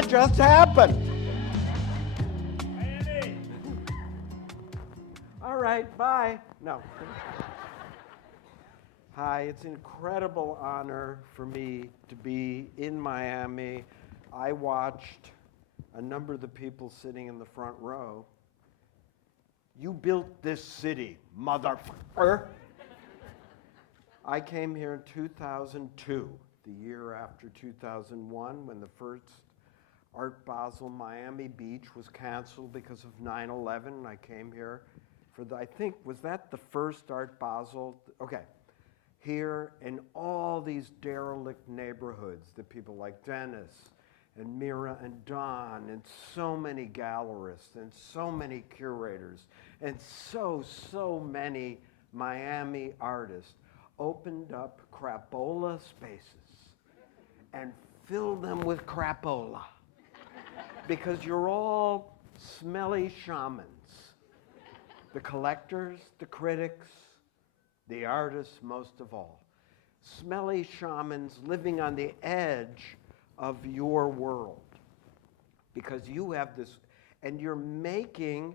that just happened? All right, bye. No. Hi, it's an incredible honor for me to be in Miami. I watched a number of the people sitting in the front row. You built this city, motherfucker. I came here in 2002, the year after 2001, when the first Art Basel Miami Beach was canceled because of 9/11. I came here for I think, was that the first Art Basel? Okay. Here in all these derelict neighborhoods that people like Dennis and Mira and Don and so many gallerists and so many curators and so many Miami artists opened up crapola spaces and filled them with crapola because you're all smelly shamans. The collectors, the critics, the artists most of all. Smelly shamans living on the edge of your world because you have this, and you're making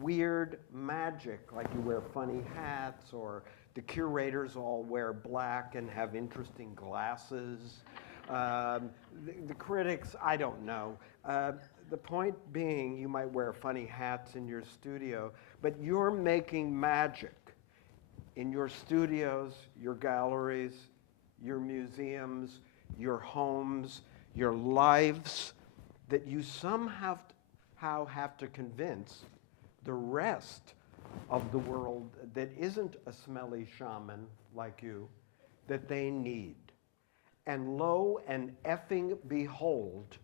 weird magic, like you wear funny hats, or the curators all wear black and have interesting glasses. The critics, I don't know. The point being, you might wear funny hats in your studio, but you're making magic in your studios, your galleries, your museums, your homes, your lives, that you somehow have to convince the rest of the world that isn't a smelly shaman like you, that they need. And lo and effing behold,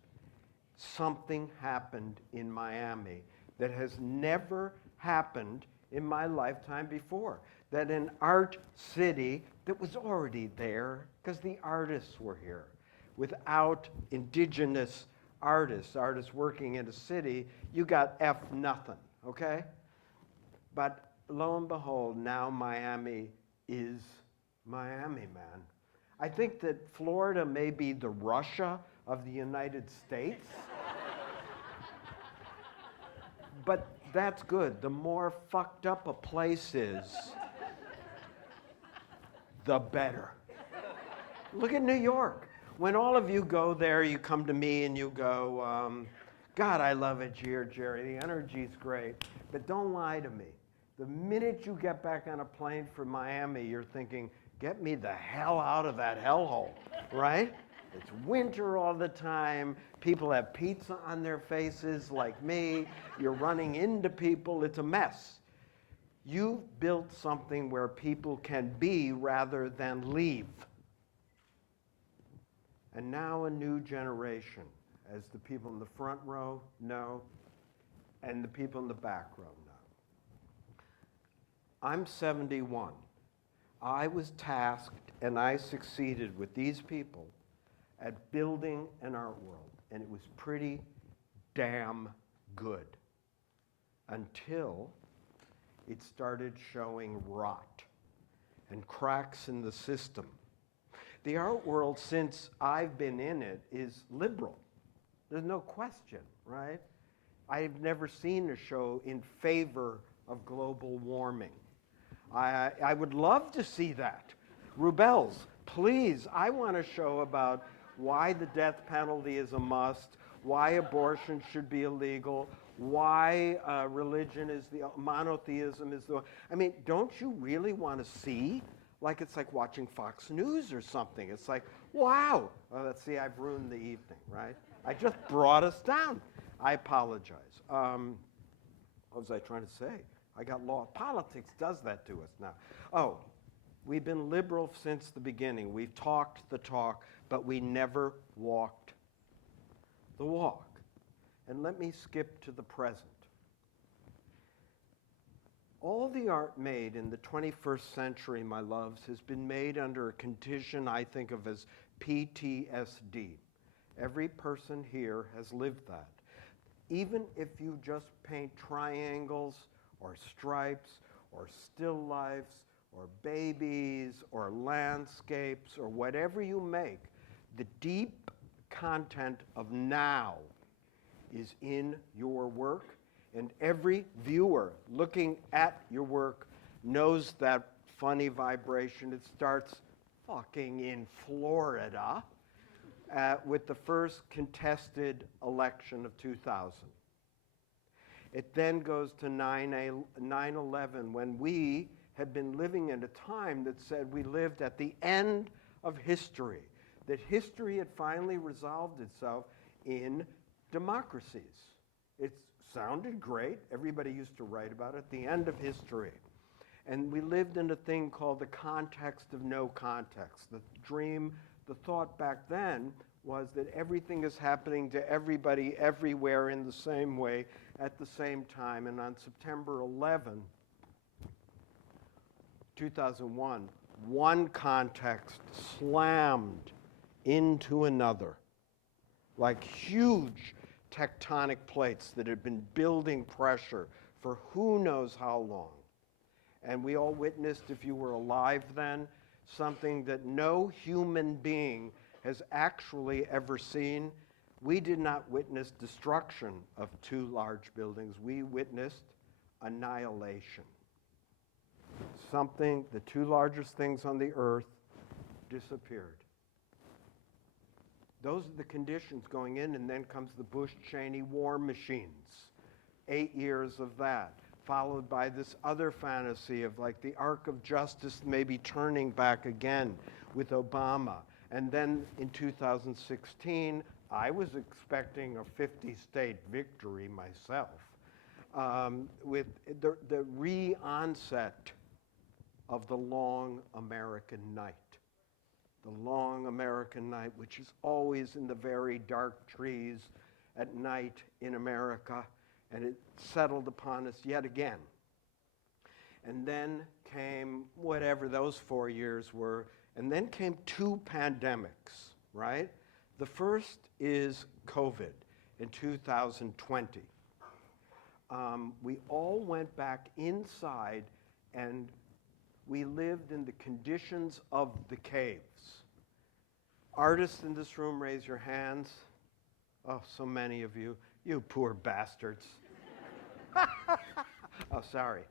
something happened in Miami that has never happened in my lifetime before. That an art city that was already there, because the artists were here. Without indigenous artists working in a city, you got F nothing, okay? But lo and behold, now Miami is Miami, man. I think that Florida may be the Russia of the United States. But that's good. The more fucked up a place is, the better. Look at New York. When all of you go there, you come to me and you go, God, I love it here, Jerry. The energy's great. But don't lie to me. The minute you get back on a plane for Miami, you're thinking, get me the hell out of that hellhole, right? It's winter all the time. People have pizza on their faces like me. You're running into people. It's a mess. You've built something where people can be rather than leave. And now a new generation, as the people in the front row know, and the people in the back row know. I'm 71. I was tasked, and I succeeded with these people at building an art world, and it was pretty damn good until it started showing rot and cracks in the system. The art world, since I've been in it, is liberal. There's no question, right? I've never seen a show in favor of global warming. I would love to see that. Rubels, please, I want a show about why the death penalty is a must, why abortion should be illegal, why religion is monotheism is the, I mean, don't you really want to see? Like it's like watching Fox News or something. It's like, wow. Well, let's see, I've ruined the evening, right? I just brought us down. I apologize. What was I trying to say? I got lost. Politics does that to us now. Oh, we've been liberal since the beginning. We've talked the talk, but we never walked the walk. And let me skip to the present. All the art made in the 21st century, my loves, has been made under a condition I think of as PTSD. Every person here has lived that. Even if you just paint triangles or stripes or still lifes or babies or landscapes or whatever you make, the deep content of now is in your work, and every viewer looking at your work knows that funny vibration. It starts fucking in Florida with the first contested election of 2000. It then goes to 9/11, when we had been living in a time that said we lived at the end of history, that history had finally resolved itself in democracies. It sounded great. Everybody used to write about it, the end of history. And we lived in a thing called the context of no context. The dream, the thought back then was that everything is happening to everybody everywhere in the same way at the same time. And on September 11, 2001, one context slammed into another like huge tectonic plates that had been building pressure for who knows how long. And we all witnessed, if you were alive then, something that no human being has actually ever seen. We did not witness destruction of two large buildings. We witnessed annihilation. Something, the two largest things on the earth disappeared. Those are the conditions going in, and then comes the Bush-Cheney war machines. 8 years of that, followed by this other fantasy of like the arc of justice maybe turning back again with Obama. And then in 2016, I was expecting a 50-state victory myself, with the re-onset of the long American night. The long American night, which is always in the very dark trees at night in America, and it settled upon us yet again. And then came whatever those 4 years were, and then came two pandemics, right? The first is COVID in 2020. We all went back inside, and we lived in the conditions of the caves. Artists in this room, raise your hands. Oh, so many of you. You poor bastards. Oh, sorry.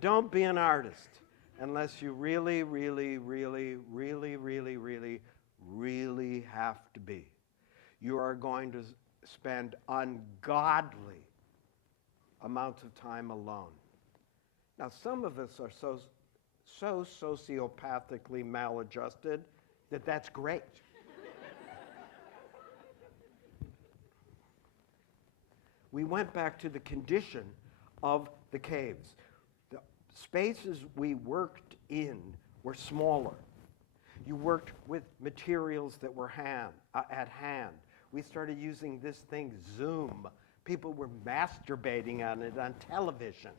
Don't be an artist unless you really, really, really, really, really, really, really have to be. You are going to spend ungodly amounts of time alone. Now, some of us are so sociopathically maladjusted that that's great. We went back to the condition of the caves. The spaces we worked in were smaller. You worked with materials that were at hand. We started using this thing, Zoom. People were masturbating on it on television.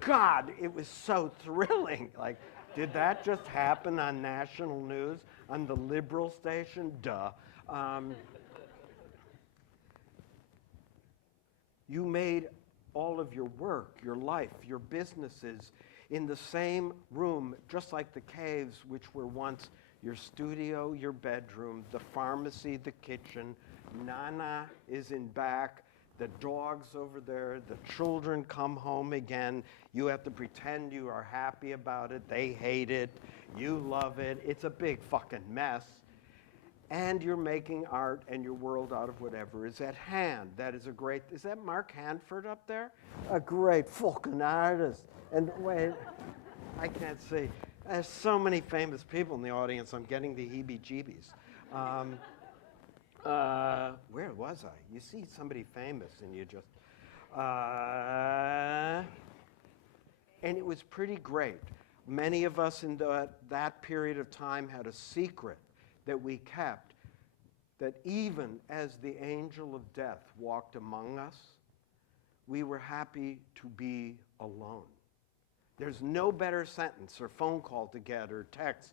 God, it was so thrilling. Like, did that just happen on national news, on the liberal station? Duh. You made all of your work, your life, your businesses in the same room, just like the caves, which were once your studio, your bedroom, the pharmacy, the kitchen. Nana is in back, the dog's over there, the children come home again. You have to pretend you are happy about it. They hate it. You love it. It's a big fucking mess. And you're making art, and your world out of whatever is at hand. That is a great, is that Mark Hanford up there? A great fucking artist. And wait, I can't see. There's so many famous people in the audience, I'm getting the heebie-jeebies. Where was I? You see somebody famous and you just, and it was pretty great. Many of us in that period of time had a secret that we kept, that even as the angel of death walked among us, we were happy to be alone. There's no better sentence or phone call to get or text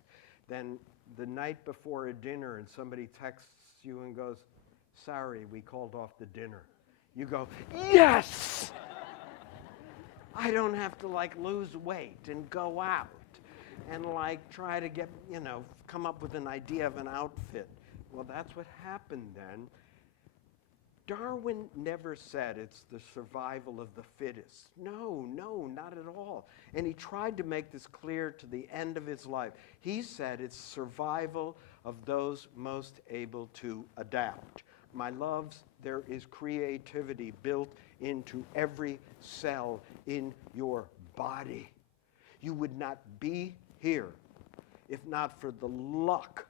than the night before a dinner and somebody texts you and goes, "Sorry, we called off the dinner." You go, "Yes! I don't have to like lose weight and go out and like try to get, come up with an idea of an outfit. Well, that's what happened then. Darwin never said it's the survival of the fittest. No, not at all. And he tried to make this clear to the end of his life. He said it's survival of those most able to adapt. My loves, there is creativity built into every cell in your body. You would not be here if not for the luck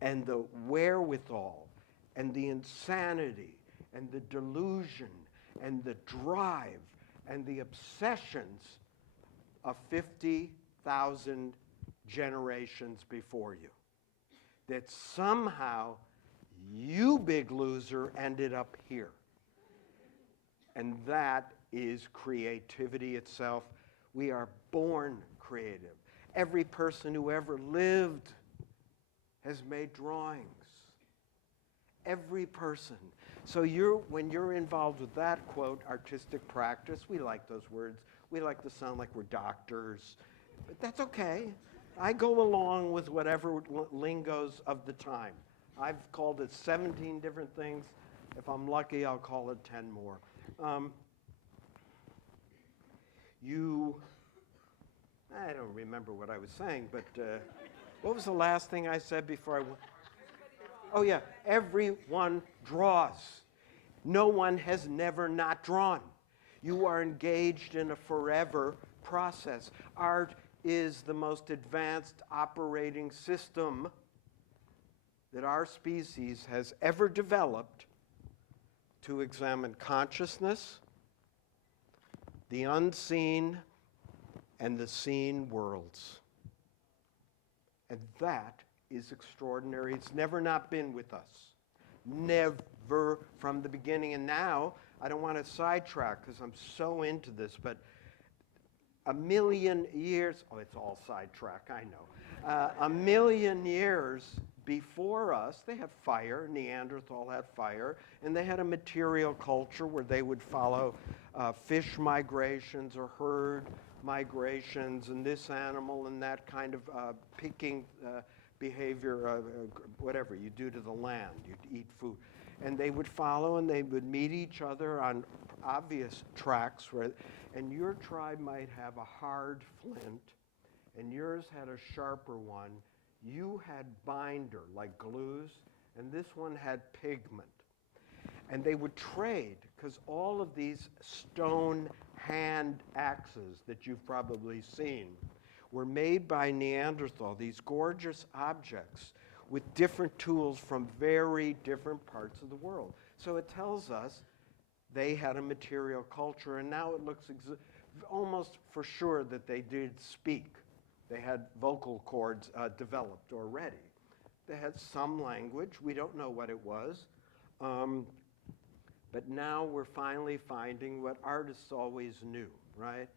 and the wherewithal and the insanity and the delusion and the drive and the obsessions of 50,000 generations before you. That somehow you, big loser, ended up here. And that is creativity itself. We are born creative. Every person who ever lived has made drawings. Every person. So when you're involved with that, quote, artistic practice, we like those words. We like to sound like we're doctors. But that's okay. I go along with whatever lingos of the time. I've called it 17 different things. If I'm lucky, I'll call it 10 more. I don't remember what I was saying, but what was the last thing I said before I went? Oh yeah, everyone draws. No one has never not drawn. You are engaged in a forever process. Art is the most advanced operating system that our species has ever developed to examine consciousness, the unseen, and the seen worlds. And that is extraordinary. It's never not been with us. Never from the beginning. And now, I don't want to sidetrack because I'm so into this, but a million years, it's all sidetrack, I know. A million years before us, they had fire. Neanderthal had fire. And they had a material culture where they would follow fish migrations or herd migrations and this animal and that kind of picking behavior, whatever you do to the land, you'd eat food. And they would follow and they would meet each other on obvious tracks, and your tribe might have a hard flint and yours had a sharper one. You had binder, like glues, and this one had pigment. And they would trade, because all of these stone hand axes that you've probably seen were made by Neanderthal, these gorgeous objects with different tools from very different parts of the world. So it tells us they had a material culture, and now it looks almost for sure that they did speak. They had vocal cords developed already. They had some language. We don't know what it was. But now we're finally finding what artists always knew, right?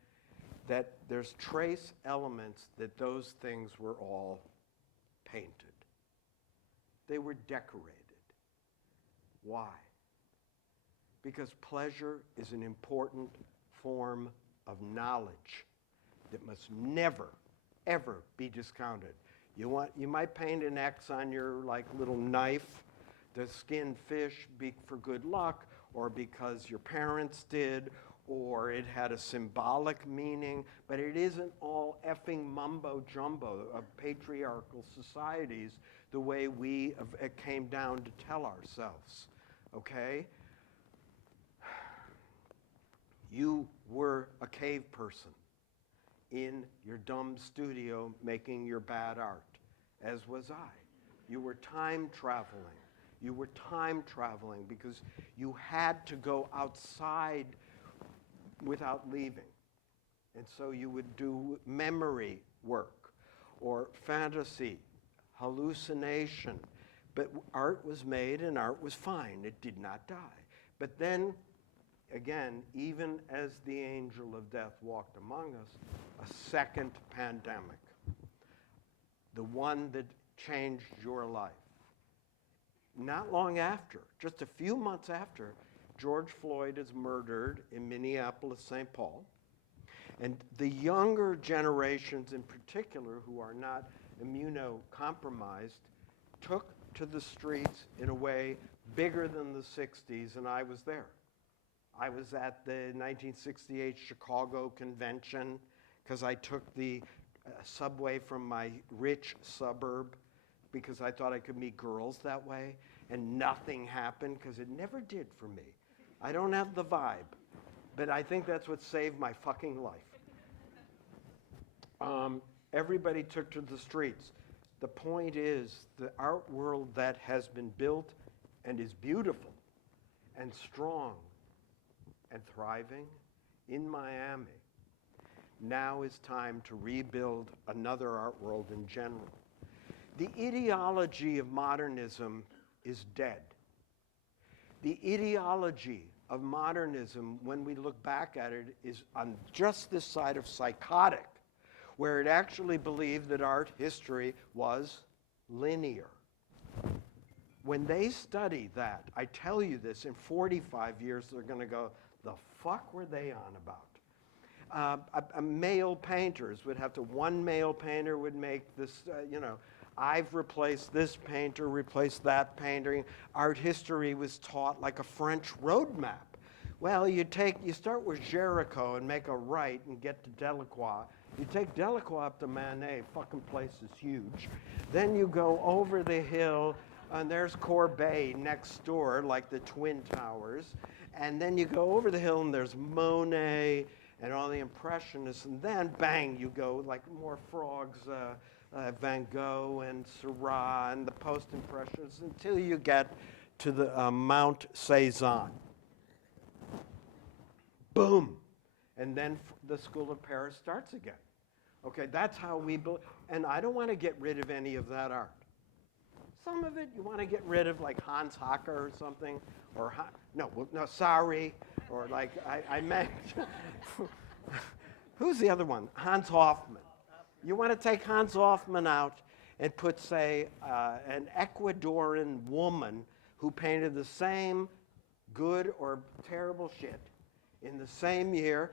That there's trace elements that those things were all painted. They were decorated. Why? Because pleasure is an important form of knowledge that must never, ever be discounted. You might paint an X on your little knife, the skinned fish for good luck, or because your parents did, or it had a symbolic meaning, but it isn't all effing mumbo-jumbo of patriarchal societies the way it came down to tell ourselves, okay? You were a cave person in your dumb studio making your bad art, as was I. You were time traveling. You were time traveling because you had to go outside without leaving. And so you would do memory work or fantasy, hallucination. But art was made and art was fine. It did not die. But then, again, even as the angel of death walked among us, a second pandemic, the one that changed your life. Not long after, just a few months after, George Floyd is murdered in Minneapolis, St. Paul. And the younger generations in particular, who are not immunocompromised, took to the streets in a way bigger than the 60s, and I was there. I was at the 1968 Chicago convention because I took the subway from my rich suburb because I thought I could meet girls that way, and nothing happened because it never did for me. I don't have the vibe, but I think that's what saved my fucking life. Everybody took to the streets. The point is, the art world that has been built and is beautiful and strong and thriving in Miami, now is time to rebuild another art world in general. The ideology of modernism is dead. The ideology of modernism, when we look back at it, is on just this side of psychotic, where it actually believed that art history was linear. When they study that, I tell you this, in 45 years, they're going to go, the fuck were they on about? Male painters would have to, one male painter would make this, I've replaced this painter, replaced that painter. Art history was taught like a French road map. Well, you start with Jericho and make a right and get to Delacroix. You take Delacroix up to Manet, fucking place is huge. Then you go over the hill, and there's Courbet next door, like the Twin Towers. And then you go over the hill, and there's Monet and all the Impressionists. And then, bang, you go like more frogs, Van Gogh and Seurat and the Post-Impressionists, until you get to the Mount Cézanne. Boom. And then the School of Paris starts again. Okay, that's how we build. And I don't want to get rid of any of that art. Some of it you want to get rid of, like Hans Hacker or something, or sorry, or like I meant, who's the other one? Hans Hofmann. You want to take Hans Hofmann out and put, say, an Ecuadorian woman who painted the same good or terrible shit in the same year,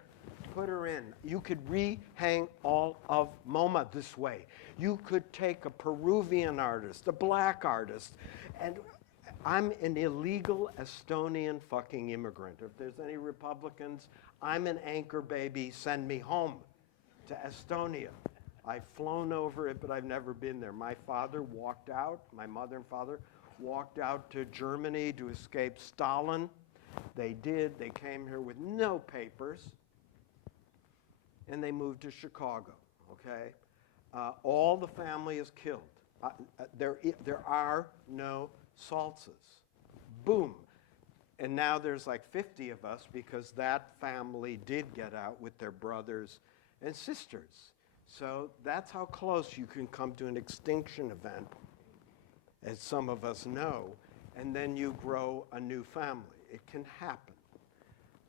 put her in. You could rehang all of MoMA this way. You could take a Peruvian artist, a black artist, and I'm an illegal Estonian fucking immigrant. If there's any Republicans, I'm an anchor baby, send me home to Estonia. I've flown over it, but I've never been there. My father walked out, my mother and father walked out to Germany to escape Stalin. They did. They came here with no papers, and they moved to Chicago, okay? All the family is killed. There are no Saltzes. Boom. And now there's like 50 of us because that family did get out with their brothers and sisters. So that's how close you can come to an extinction event, as some of us know, and then you grow a new family. It can happen.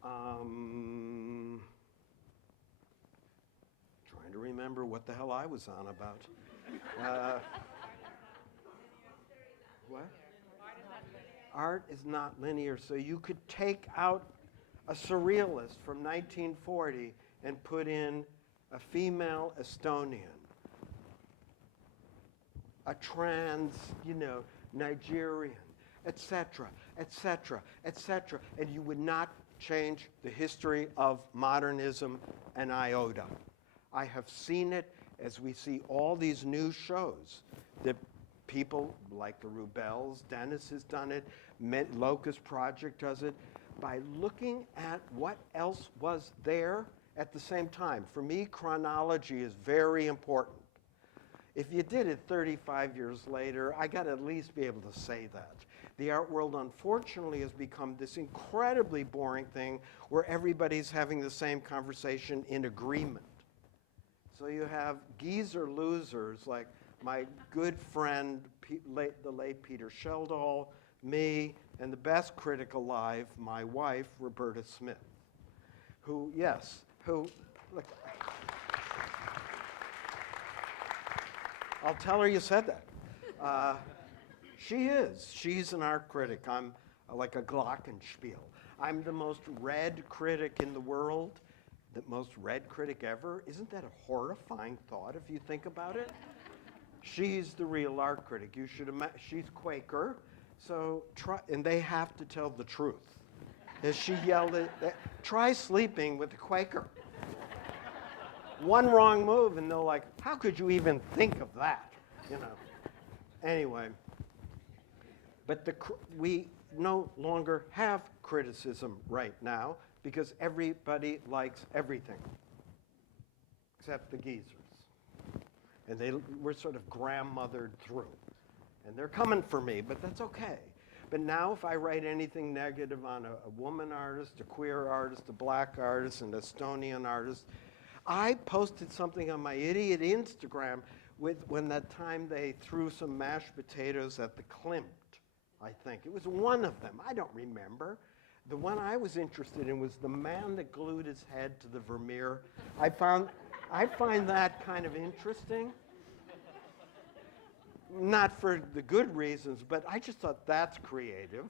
Trying to remember what the hell I was on about. What? Art is not linear, so you could take out a surrealist from 1940 and put in a female Estonian, a trans, Nigerian, etc., etc., etc., and you would not change the history of modernism an iota. I have seen it as we see all these new shows that people like the Rubels, Dennis has done it, Locust Project does it, by looking at what else was there at the same time. For me, chronology is very important. If you did it 35 years later, I got to at least be able to say that. The art world, unfortunately, has become this incredibly boring thing where everybody's having the same conversation in agreement. So you have geezer losers like my good friend, the late Peter Sheldall, me, and the best critic alive, my wife, Roberta Smith, who, look, I'll tell her you said that. She's an art critic. I'm like a glockenspiel. I'm the most read critic in the world, the most read critic ever. Isn't that a horrifying thought if you think about it? She's the real art critic. You should imagine, she's Quaker, so and they have to tell the truth. As she yelled try sleeping with a Quaker. One wrong move and they're like, how could you even think of that? You know. Anyway, but we no longer have criticism right now because everybody likes everything, except the geezers. And they were sort of grandmothered through. And they're coming for me, but that's okay. But now if I write anything negative on a woman artist, a queer artist, a black artist, an Estonian artist, I posted something on my idiot Instagram when that time they threw some mashed potatoes at the Klimt, I think. It was one of them. I don't remember. The one I was interested in was the man that glued his head to the Vermeer. I find that kind of interesting. Not for the good reasons, but I just thought that's creative.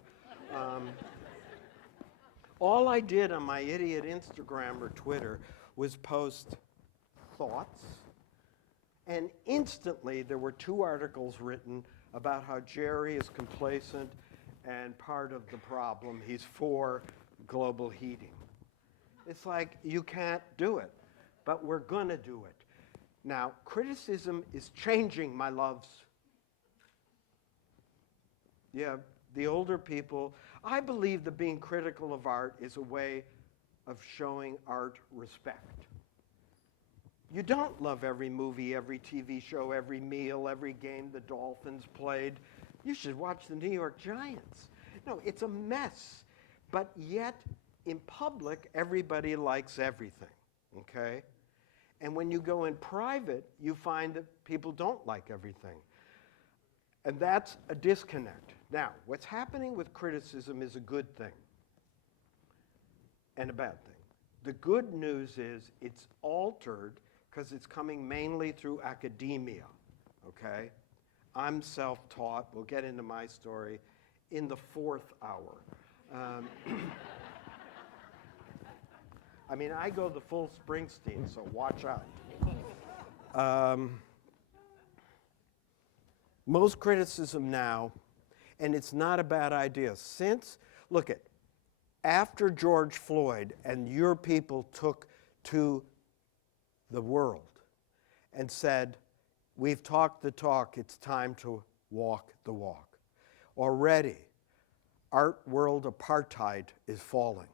All I did on my idiot Instagram or Twitter was post thoughts, and instantly there were 2 articles written about how Jerry is complacent and part of the problem. He's for global heating. It's like, you can't do it, but we're gonna do it. Now, criticism is changing, my loves. Yeah, the older people, I believe that being critical of art is a way of showing art respect. You don't love every movie, every TV show, every meal, every game the Dolphins played. You should watch the New York Giants. No, it's a mess. But yet, in public, everybody likes everything, okay? And when you go in private, you find that people don't like everything. And that's a disconnect. Now, what's happening with criticism is a good thing and a bad thing. The good news is it's altered because it's coming mainly through academia, okay? I'm self-taught. We'll get into my story in the 4th hour. I mean, I go the full Springsteen, so watch out. Most criticism now, and it's not a bad idea, look at, after George Floyd and your people took to the world and said, we've talked the talk, it's time to walk the walk. Already, art world apartheid is falling.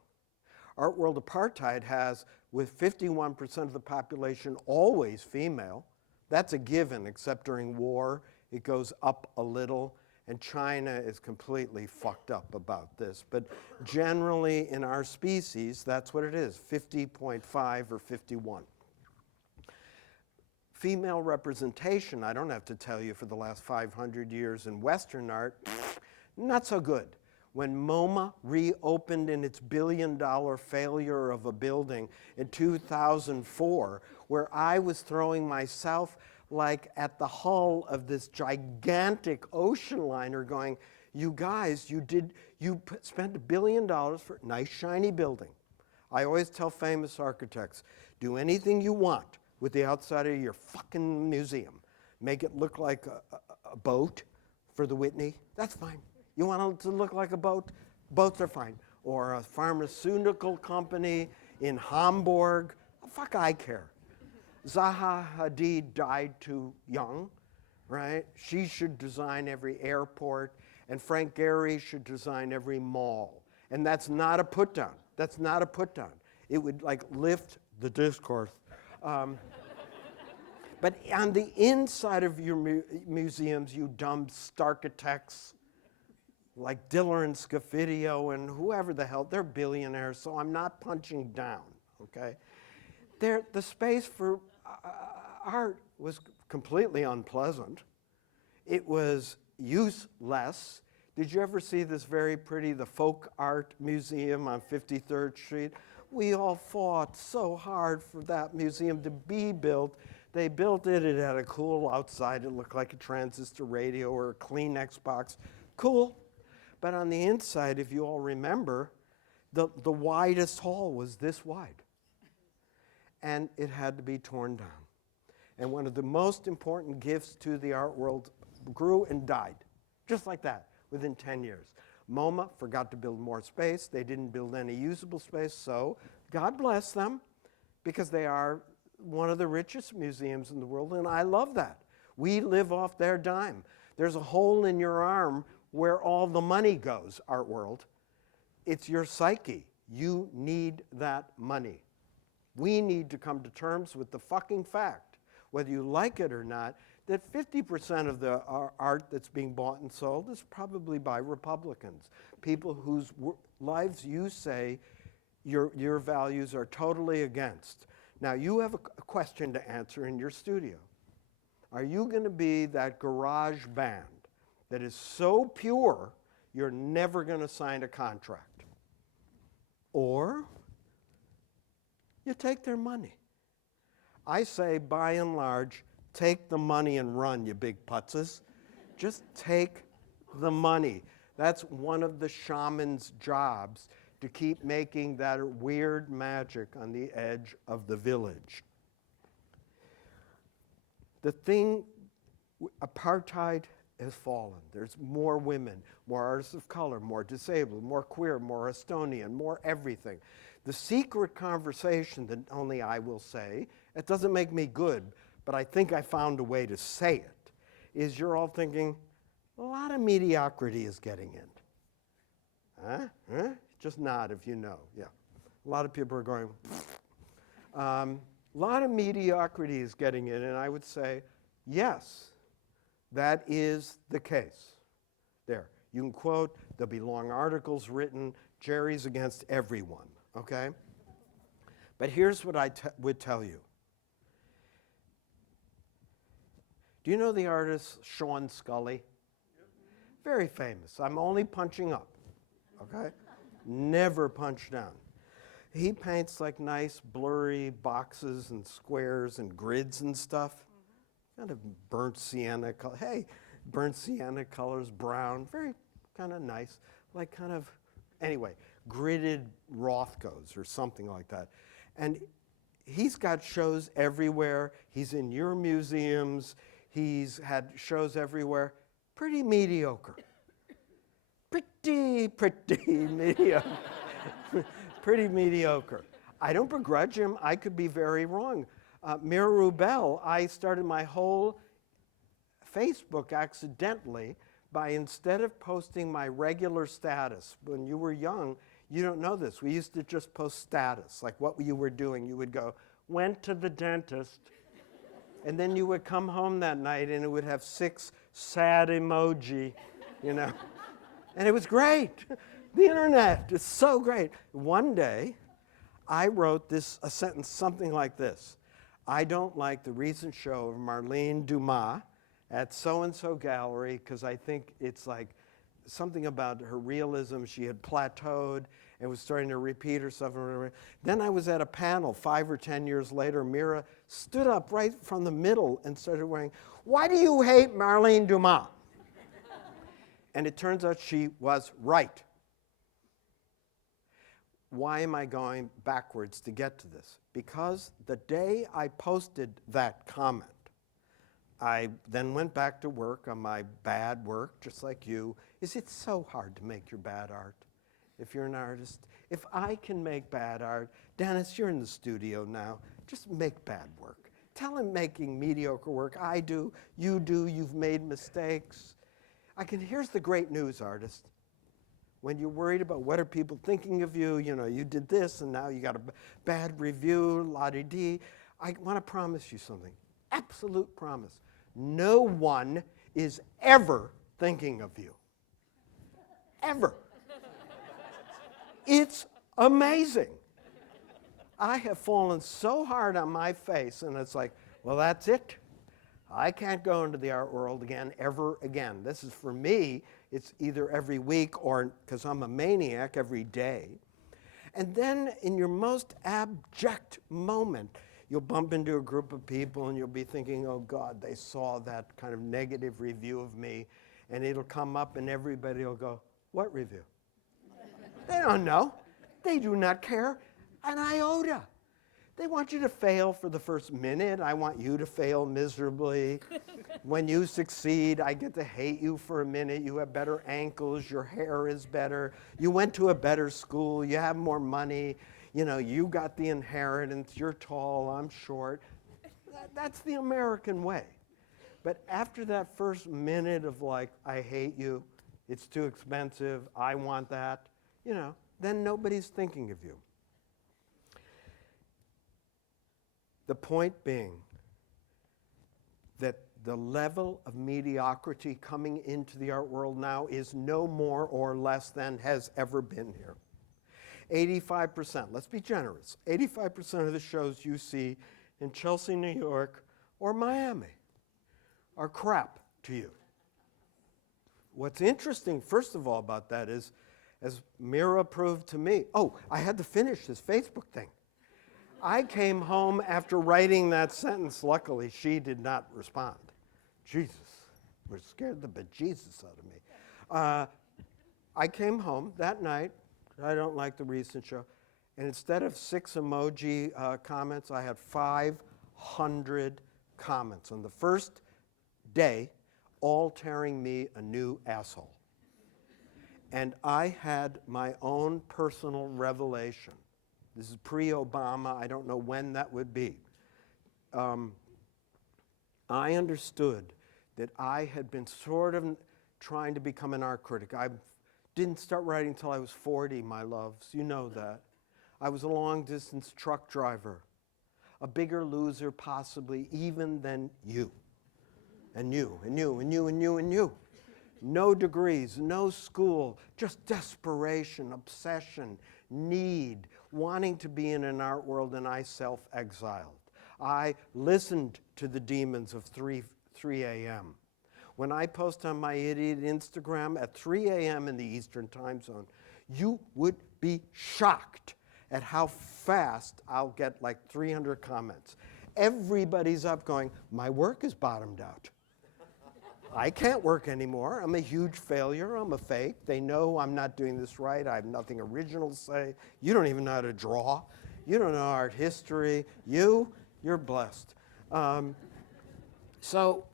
Art world apartheid has, with 51% of the population always female, that's a given, except during war, it goes up a little, and China is completely fucked up about this. But generally in our species, that's what it is, 50.5 or 51. Female representation, I don't have to tell you, for the last 500 years in Western art, not so good. When MoMA reopened in its billion-dollar failure of a building in 2004, where I was throwing myself like at the hull of this gigantic ocean liner going, you guys, you spent $1 billion for a nice shiny building. I always tell famous architects, do anything you want with the outside of your fucking museum. Make it look like a boat for the Whitney, that's fine. You want it to look like a boat? Boats are fine. Or a pharmaceutical company in Hamburg, fuck I care. Zaha Hadid died too young, right? She should design every airport, and Frank Gehry should design every mall. And that's not a put down. That's not a put down. It would like lift the discourse. But on the inside of your museums, you dumb starchitects like Diller and Scafidio and whoever the hell, they're billionaires, so I'm not punching down, okay? The space for art was completely unpleasant. It was useless. Did you ever see this very pretty, the Folk Art Museum on 53rd Street? We all fought so hard for that museum to be built. They built it, it had a cool outside, it looked like a transistor radio or a Kleenex box. Cool. But on the inside, if you all remember, the widest hall was this wide. And it had to be torn down. And one of the most important gifts to the art world grew and died, just like that, within 10 years. MoMA forgot to build more space. They didn't build any usable space, so God bless them, because they are one of the richest museums in the world, and I love that. We live off their dime. There's a hole in your arm where all the money goes, art world. It's your psyche. You need that money. We need to come to terms with the fucking fact, whether you like it or not, that 50% of the art that's being bought and sold is probably by Republicans, people whose lives you say your values are totally against. Now, you have a question to answer in your studio. Are you going to be that garage band that is so pure you're never going to sign a contract? Or you take their money. I say, by and large, take the money and run, you big putzes. Just take the money. That's one of the shaman's jobs, to keep making that weird magic on the edge of the village. The thing, apartheid has fallen. There's more women, more artists of color, more disabled, more queer, more Estonian, more everything. The secret conversation that only I will say, it doesn't make me good, but I think I found a way to say it, is you're all thinking, a lot of mediocrity is getting in. Huh? Just nod if you know, yeah. A lot of people are going, a lot of mediocrity is getting in, and I would say, yes, that is the case. There, you can quote, there'll be long articles written, Jerry's against everyone, okay? But here's what I would tell you. Do you know the artist Sean Scully? Very famous. I'm only punching up, okay? Never punch down. He paints like nice blurry boxes and squares and grids and stuff. Kind of burnt sienna color. Hey, burnt sienna colors, brown, very kind of nice. Like kind of, anyway, gridded Rothkos or something like that. And he's got shows everywhere. He's in your museums. He's had shows everywhere. Pretty mediocre. Pretty mediocre. Pretty mediocre. I don't begrudge him. I could be very wrong. Mira Rubel, I started my whole Facebook accidentally by, instead of posting my regular status, when you were young, you don't know this. We used to just post status, like what you were doing. You would go, went to the dentist. And then you would come home that night and it would have 6 sad emoji, you know. And it was great. The internet is so great. One day, I wrote a sentence, something like this. I don't like the recent show of Marlene Dumas at so-and-so gallery because I think it's like something about her realism. She had plateaued and was starting to repeat herself. Then I was at a panel 5 or 10 years later. Mira stood up right from the middle and started wearing, "Why do you hate Marlene Dumas?" And it turns out she was right. Why am I going backwards to get to this? Because the day I posted that comment, I then went back to work on my bad work, just like you. Is it so hard to make your bad art if you're an artist? If I can make bad art, Dennis, you're in the studio now, just make bad work. Tell him making mediocre work. I do, you've made mistakes. Here's the great news, artist. When you're worried about what are people thinking of you, you know, you did this and now you got a bad review, la-di-di. I want to promise you something, absolute promise. No one is ever thinking of you. Ever. It's amazing. I have fallen so hard on my face and it's like, well, that's it. I can't go into the art world again, ever again. This is, for me, it's either every week or, because I'm a maniac, every day. And then in your most abject moment, you'll bump into a group of people and you'll be thinking, oh God, they saw that kind of negative review of me. And it'll come up and everybody will go, what review? They don't know. They do not care an iota. They want you to fail for the first minute. I want you to fail miserably. When you succeed, I get to hate you for a minute. You have better ankles. Your hair is better. You went to a better school. You have more money. You know, you got the inheritance. You're tall. I'm short. That's the American way. But after that first minute of like, I hate you, it's too expensive, I want that, you know, then nobody's thinking of you. The point being that the level of mediocrity coming into the art world now is no more or less than has ever been here. 85%, let's be generous, 85% of the shows you see in Chelsea, New York, or Miami are crap to you. What's interesting, first of all, about that is, as Mira proved to me, I had to finish this Facebook thing. I came home after writing that sentence. Luckily, she did not respond. Jesus, we're scared the bejesus out of me. I came home that night. I don't like the recent show. And instead of 6 emoji comments, I had 500 comments on the first day, all tearing me a new asshole. And I had my own personal revelation. This is pre-Obama. I don't know when that would be. I understood that I had been sort of trying to become an art critic. I didn't start writing until I was 40, my loves. You know that. I was a long-distance truck driver, a bigger loser possibly even than you. And you, and you, and you, and you, and you. No degrees, no school, just desperation, obsession, need, wanting to be in an art world, and I self-exiled. I listened to the demons of 3 a.m. When I post on my idiot Instagram at 3 a.m. in the Eastern time zone, you would be shocked at how fast I'll get like 300 comments. Everybody's up going, my work is bottomed out. I can't work anymore. I'm a huge failure. I'm a fake. They know I'm not doing this right. I have nothing original to say. You don't even know how to draw. You don't know art history. You're blessed. So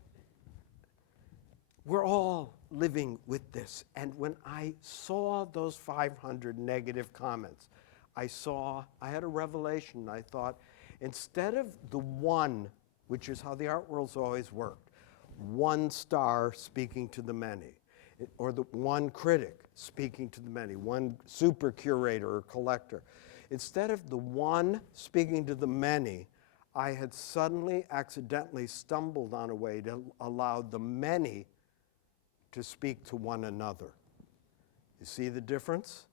we're all living with this. And when I saw those 500 negative comments, I had a revelation. I thought, instead of the one, which is how the art world's always worked, one star speaking to the many, or the one critic speaking to the many, one super curator or collector. Instead of the one speaking to the many, I had suddenly accidentally stumbled on a way to allow the many to speak to one another. You see the difference?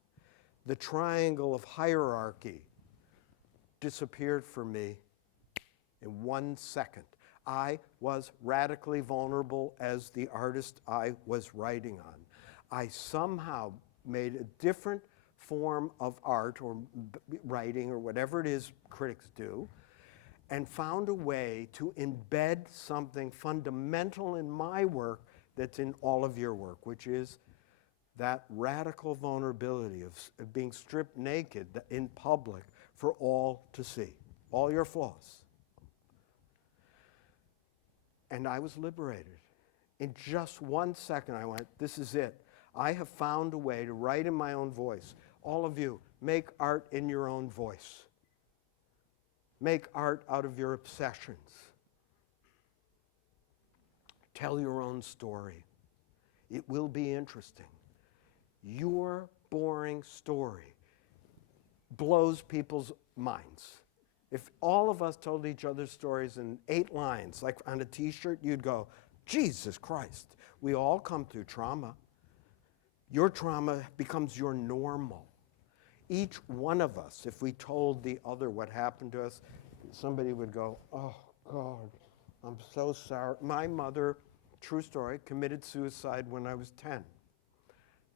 The triangle of hierarchy disappeared for me in 1 second. I was radically vulnerable as the artist I was writing on. I somehow made a different form of art or writing or whatever it is critics do, and found a way to embed something fundamental in my work that's in all of your work, which is that radical vulnerability of being stripped naked in public for all to see, all your flaws. And I was liberated. In just 1 second, I went, this is it. I have found a way to write in my own voice. All of you, make art in your own voice. Make art out of your obsessions. Tell your own story. It will be interesting. Your boring story blows people's minds. If all of us told each other stories in 8 lines, like on a t-shirt, you'd go, Jesus Christ. We all come through trauma. Your trauma becomes your normal. Each one of us, if we told the other what happened to us, somebody would go, oh God, I'm so sorry. My mother, true story, committed suicide when I was 10.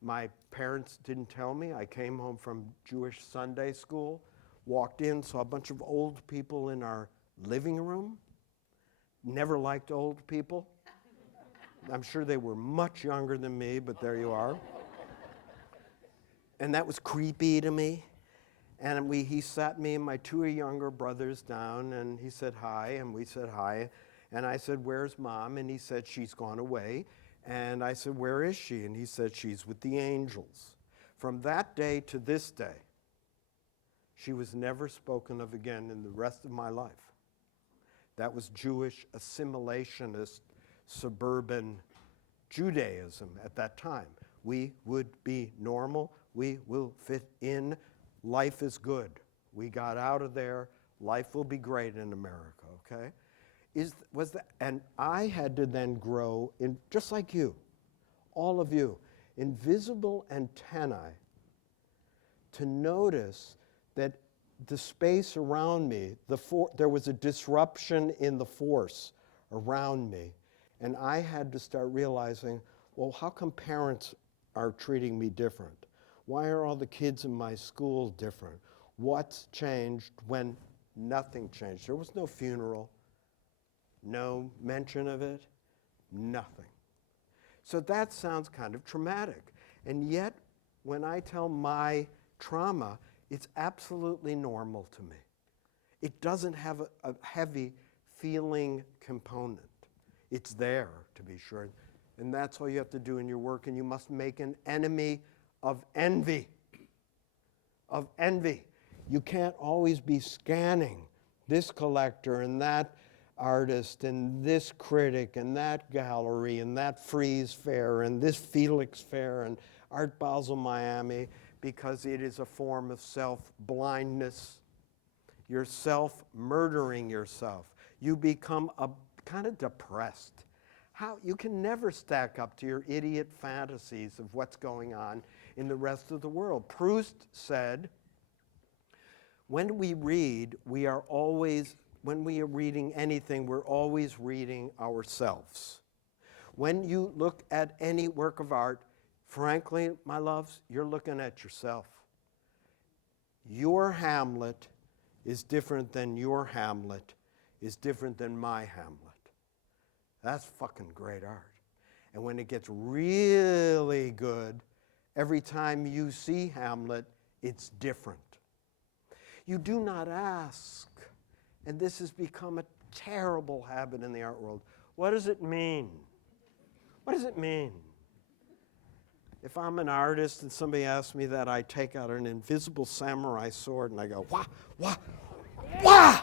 My parents didn't tell me. I came home from Jewish Sunday school, walked in, saw a bunch of old people in our living room. Never liked old people. I'm sure they were much younger than me, but there you are. And that was creepy to me. And he sat me and my two younger brothers down, and he said hi, and we said hi. And I said, "Where's Mom?" And he said, "She's gone away." And I said, "Where is she?" And he said, "She's with the angels." From that day to this day, she was never spoken of again in the rest of my life. That was Jewish assimilationist suburban Judaism at that time. We would be normal. We will fit in. Life is good. We got out of there. Life will be great in America, okay? And I had to then grow in, just like you, all of you, invisible antennae to notice that the space around me, there was a disruption in the force around me. And I had to start realizing, well, how come parents are treating me different? Why are all the kids in my school different? What's changed when nothing changed? There was no funeral, no mention of it, nothing. So that sounds kind of traumatic. And yet, when I tell my trauma, it's absolutely normal to me. It doesn't have a heavy feeling component. It's there, to be sure. And that's all you have to do in your work, and you must make an enemy of envy. Of envy. You can't always be scanning this collector and that artist and this critic and that gallery and that Frieze Fair and this Felix Fair and Art Basel Miami, because it is a form of self-blindness. You're self-murdering yourself. You become kind of depressed. You can never stack up to your idiot fantasies of what's going on in the rest of the world. Proust said, when we read, when we are reading anything, we're always reading ourselves. When you look at any work of art, frankly, my loves, you're looking at yourself. Your Hamlet is different than your Hamlet is different than my Hamlet. That's fucking great art. And when it gets really good, every time you see Hamlet, it's different. You do not ask, and this has become a terrible habit in the art world, what does it mean? What does it mean? If I'm an artist and somebody asks me that, I take out an invisible samurai sword and I go, wah, wah, wah,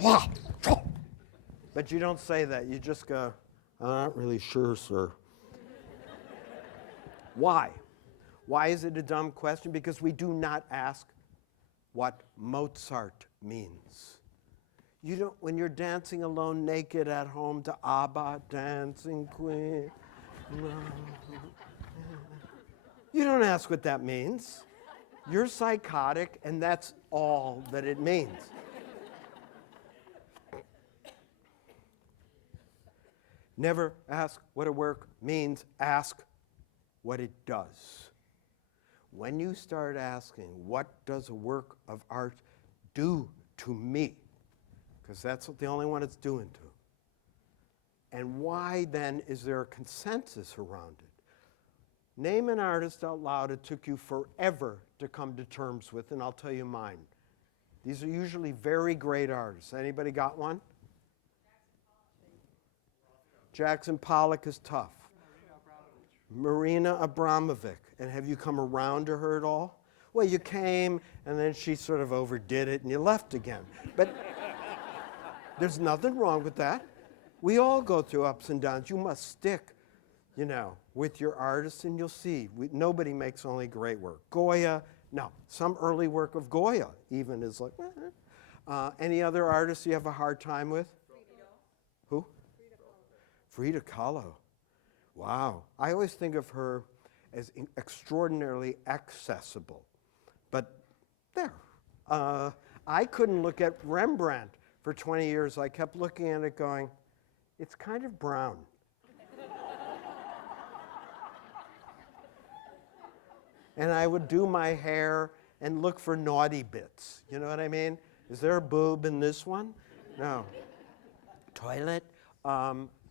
wah. But you don't say that. You just go, I'm not really sure, sir. Why? Why is it a dumb question? Because we do not ask what Mozart means. You don't, when you're dancing alone naked at home to ABBA, Dancing Queen, you don't ask what that means. You're psychotic, and that's all that it means. Never ask what a work means, ask what it does. When you start asking, what does a work of art do to me? Because that's the only one it's doing to. And why then is there a consensus around it? Name an artist out loud it took you forever to come to terms with, and I'll tell you mine. These are usually very great artists. Anybody got one? Jackson Pollock is tough. Marina Abramovic. And have you come around to her at all? Well, you came, and then she sort of overdid it, and you left again. But there's nothing wrong with that. We all go through ups and downs. You must stick, with your artist, and you'll see. Nobody makes only great work. Goya, no. Some early work of Goya even is like, any other artists you have a hard time with? Who? Frida Kahlo. Wow. I always think of her as extraordinarily accessible. But there. I couldn't look at Rembrandt for 20 years. I kept looking at it going, it's kind of brown. And I would do my hair and look for naughty bits. You know what I mean? Is there a boob in this one? No. Toilet?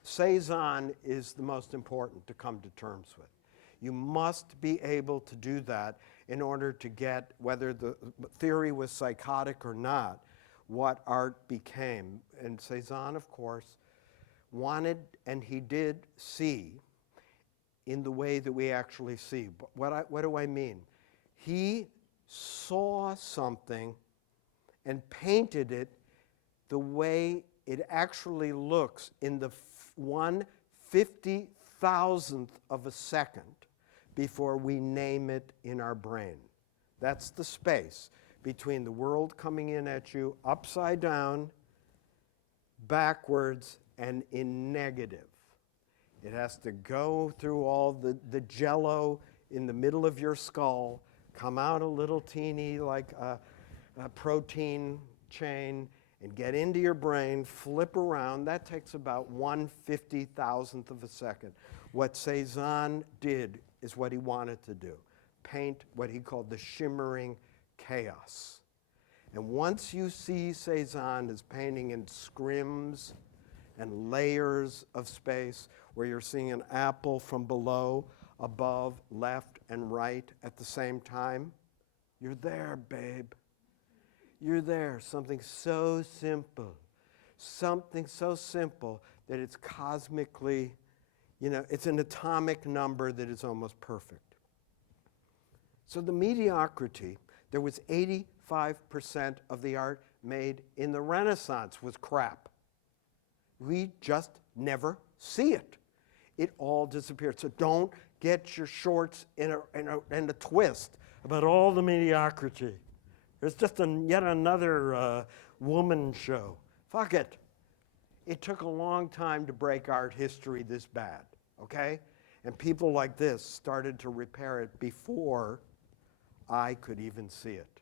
Cezanne is the most important to come to terms with. You must be able to do that in order to get, whether the theory was psychotic or not, what art became. And Cezanne, of course, wanted, and he did see in the way that we actually see. But what do I mean? He saw something and painted it the way it actually looks in the 1/50,000th of a second before we name it in our brain. That's the space between the world coming in at you upside down, backwards, and in negative. It has to go through all the jello in the middle of your skull, come out a little teeny like a protein chain, and get into your brain, flip around. That takes about 1/50,000th of a second. What Cezanne did is what he wanted to do, paint what he called the shimmering chaos. And once you see Cezanne as painting in scrims and layers of space, where you're seeing an apple from below, above, left, and right at the same time, you're there, babe. You're there. Something so simple that it's cosmically, it's an atomic number that is almost perfect. So the mediocrity, there was 85% of the art made in the Renaissance was crap. We just never see it. It all disappeared. So don't get your shorts in a twist about all the mediocrity. There's just yet another woman show. Fuck it. It took a long time to break art history this bad, okay? And people like this started to repair it before I could even see it.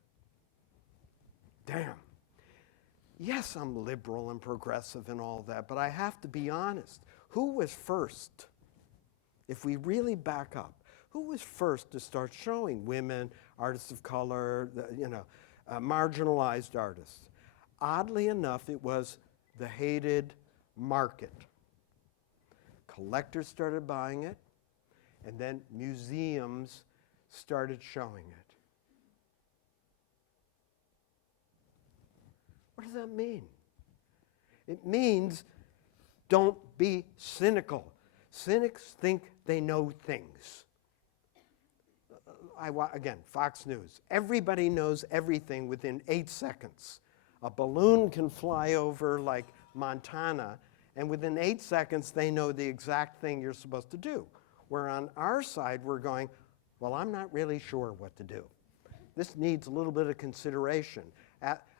Damn. Yes, I'm liberal and progressive and all that, but I have to be honest. Who was first? If we really back up, who was first to start showing women, artists of color, marginalized artists? Oddly enough, it was the hated market. Collectors started buying it, and then museums started showing it. What does that mean? It means don't be cynical. Cynics think they know things. Again, Fox News. Everybody knows everything within 8 seconds. A balloon can fly over like Montana, and within 8 seconds they know the exact thing you're supposed to do. Where on our side we're going, well, I'm not really sure what to do. This needs a little bit of consideration.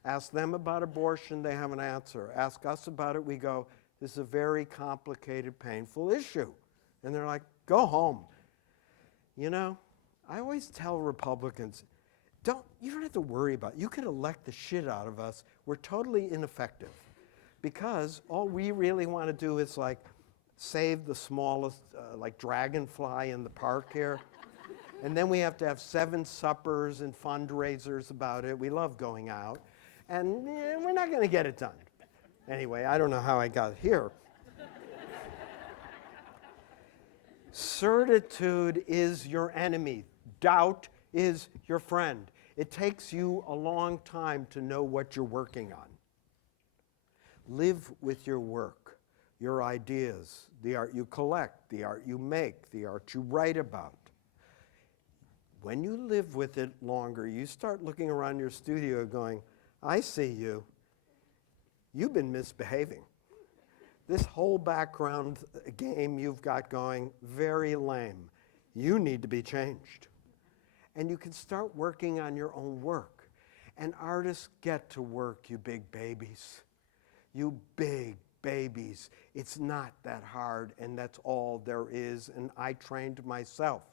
Ask them about abortion, they have an answer. Ask us about it, we go, this is a very complicated, painful issue. And they're like, go home. I always tell Republicans, you don't have to worry about it. You can elect the shit out of us. We're totally ineffective. Because all we really want to do is like save the smallest like dragonfly in the park here. And then we have to have 7 suppers and fundraisers about it. We love going out. And we're not going to get it done. Anyway, I don't know how I got here. Certitude is your enemy. Doubt is your friend. It takes you a long time to know what you're working on. Live with your work, your ideas, the art you collect, the art you make, the art you write about. When you live with it longer, you start looking around your studio going, I see you. You've been misbehaving. This whole background game you've got going, very lame. You need to be changed. And you can start working on your own work. And artists get to work, you big babies. You big babies. It's not that hard, and that's all there is. And I trained myself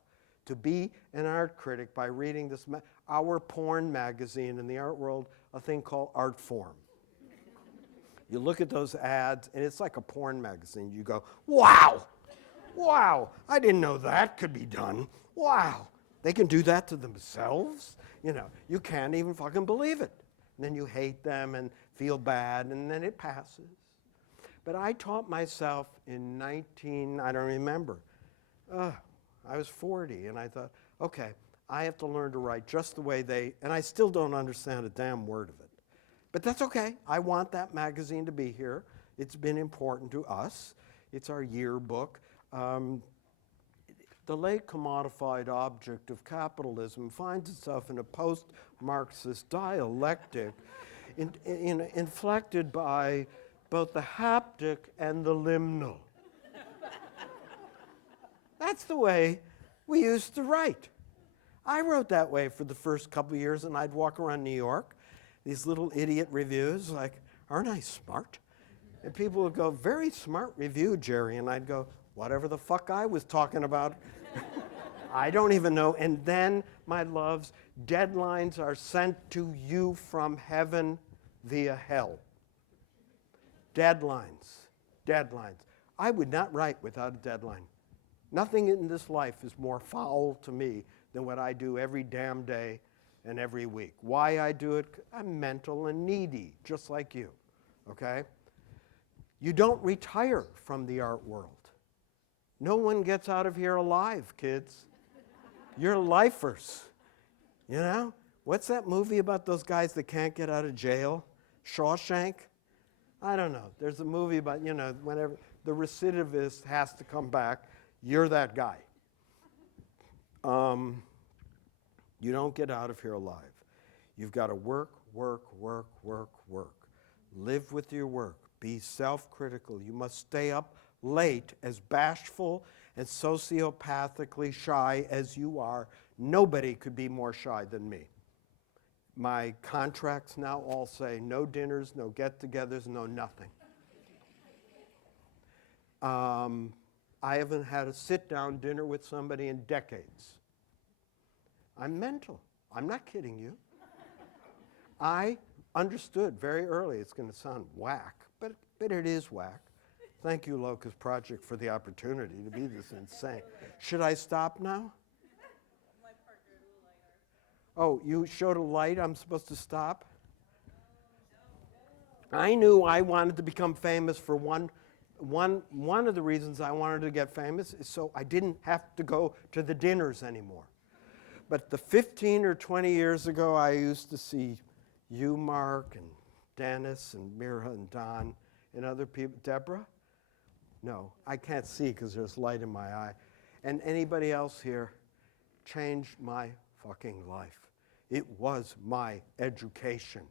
to be an art critic by reading this, our porn magazine in the art world, a thing called Art Form. You look at those ads, and it's like a porn magazine. You go, wow, I didn't know that could be done. Wow, they can do that to themselves? You can't even fucking believe it. And then you hate them and feel bad, and then it passes. But I taught myself in I don't remember, I was 40, and I thought, okay, I have to learn to write just the way they, and I still don't understand a damn word of it. But that's okay. I want that magazine to be here. It's been important to us. It's our yearbook. The late commodified object of capitalism finds itself in a post-Marxist dialectic inflected by both the haptic and the liminal. That's the way we used to write. I wrote that way for the first couple of years, and I'd walk around New York, these little idiot reviews, like, aren't I smart? And people would go, very smart review, Jerry. And I'd go, whatever the fuck I was talking about. I don't even know. And then, my loves, deadlines are sent to you from heaven via hell. Deadlines. Deadlines. I would not write without a deadline. Nothing in this life is more foul to me than what I do every damn day and every week. Why I do it? I'm mental and needy, just like you, okay? You don't retire from the art world. No one gets out of here alive, kids. You're lifers, you know? What's that movie about those guys that can't get out of jail? Shawshank? I don't know. There's a movie about, you know, whenever the recidivist has to come back, you're that guy. You don't get out of here alive. You've got to work, work, work, work, work. Live with your work. Be self-critical. You must stay up late, as bashful and sociopathically shy as you are. Nobody could be more shy than me. My contracts now all say no dinners, no get-togethers, no nothing. I haven't had a sit-down dinner with somebody in decades. I'm mental. I'm not kidding you. I understood very early, it's going to sound whack, but it is whack. Thank you, Locust Project, for the opportunity to be this insane. Should I stop now? My partner at Oolite Arts. Oh, you showed a light, I'm supposed to stop? No. I knew I wanted to become famous for one of the reasons I wanted to get famous is so I didn't have to go to the dinners anymore. But the 15 or 20 years ago, I used to see you, Mark, and Dennis, and Mira, and Don, and other people. Deborah? No, I can't see because there's light in my eye. And anybody else here changed my fucking life. It was my education.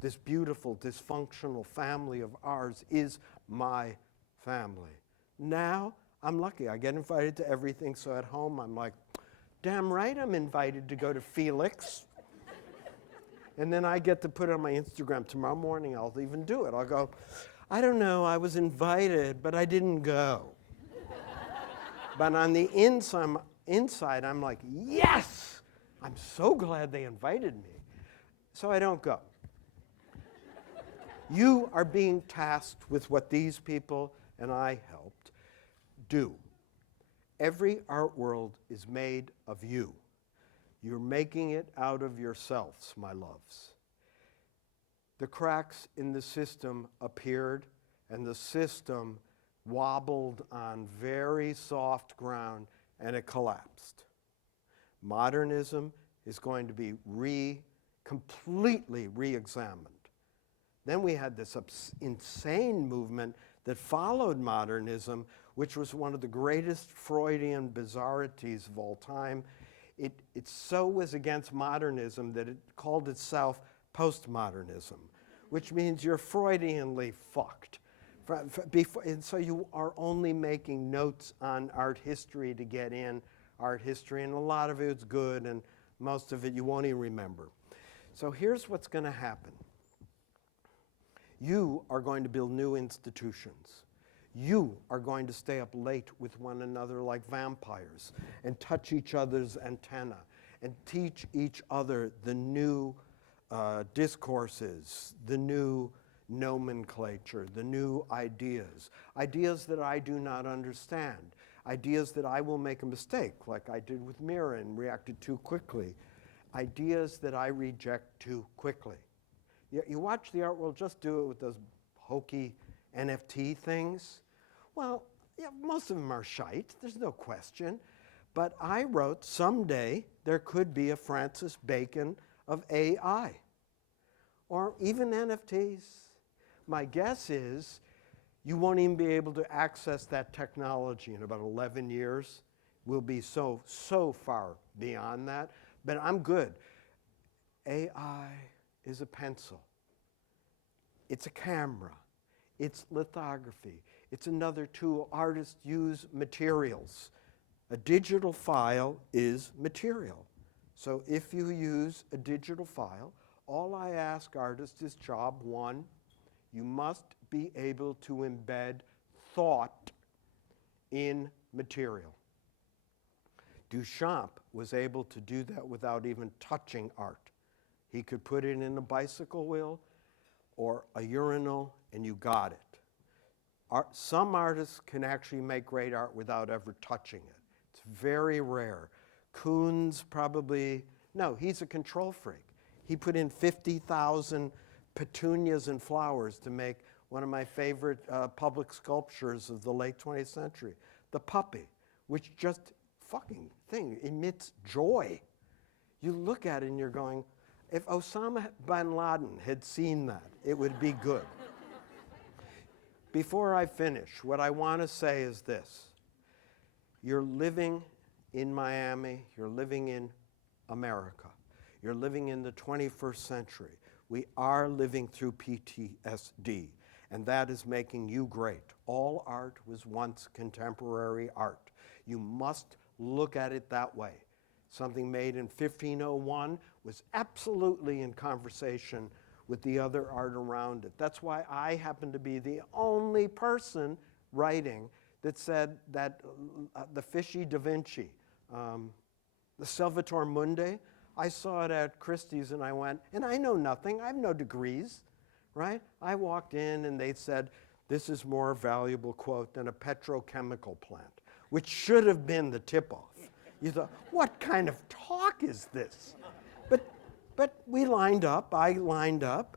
This beautiful, dysfunctional family of ours is my family. Now, I'm lucky. I get invited to everything, so at home I'm like, damn right I'm invited to go to Felix. And then I get to put it on my Instagram. Tomorrow morning I'll even do it. I'll go, I don't know, I was invited, but I didn't go. But on the inside, I'm like, yes! I'm so glad they invited me. So I don't go. You are being tasked with what these people and I helped do. Every art world is made of you. You're making it out of yourselves, my loves. The cracks in the system appeared, and the system wobbled on very soft ground, and it collapsed. Modernism is going to be completely re-examined. Then we had this insane movement that followed modernism, which was one of the greatest Freudian bizarrities of all time. It so was against modernism that it called itself postmodernism, which means you're Freudianly fucked. And so you are only making notes on art history to get in art history, and a lot of it's good, and most of it you won't even remember. So here's what's going to happen. You are going to build new institutions. You are going to stay up late with one another like vampires and touch each other's antenna and teach each other the new discourses, the new nomenclature, the new ideas, ideas that I do not understand, ideas that I will make a mistake like I did with Mira and reacted too quickly, ideas that I reject too quickly. You watch the art world, just do it with those hokey NFT things. Well, yeah, most of them are shite, there's no question. But I wrote, someday there could be a Francis Bacon of AI, or even NFTs. My guess is you won't even be able to access that technology in about 11 years. We'll be so far beyond that. But I'm good. AI is a pencil. It's a camera. It's lithography. It's another tool. Artists use materials. A digital file is material. So if you use a digital file, all I ask artists is job one, you must be able to embed thought in material. Duchamp was able to do that without even touching art. He could put it in a bicycle wheel or a urinal, and you got it. Some artists can actually make great art without ever touching it. It's very rare. Koons probably, no, he's a control freak. He put in 50,000 petunias and flowers to make one of my favorite public sculptures of the late 20th century, the puppy, which just fucking thing emits joy. You look at it and you're going, if Osama bin Laden had seen that, it would be good. Before I finish, what I want to say is this. You're living in Miami, you're living in America, you're living in the 21st century. We are living through PTSD, and that is making you great. All art was once contemporary art. You must look at it that way. Something made in 1501 was absolutely in conversation with the other art around it. That's why I happen to be the only person writing that said that the Fishy Da Vinci, the Salvator Mundi, I saw it at Christie's and I went, and I know nothing, I have no degrees, right? I walked in and they said, this is more valuable, quote, than a petrochemical plant, which should have been the tip-off. You thought, what kind of talk is this? But we lined up, I lined up